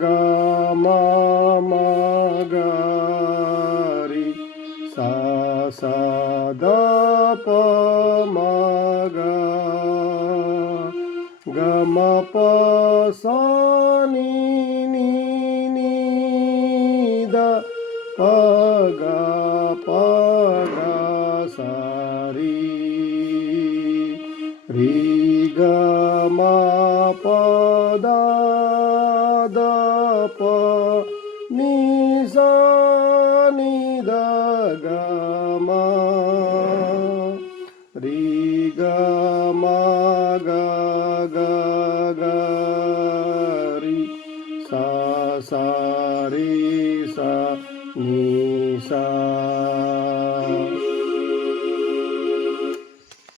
ग म म ग रि सा सा ध प म ग ग म प सा नि नि नि द प ग सा रि रि ग म प द द प नि सा नि द ग म रि ग म ग ग ग रि सा सा रि सा नि सा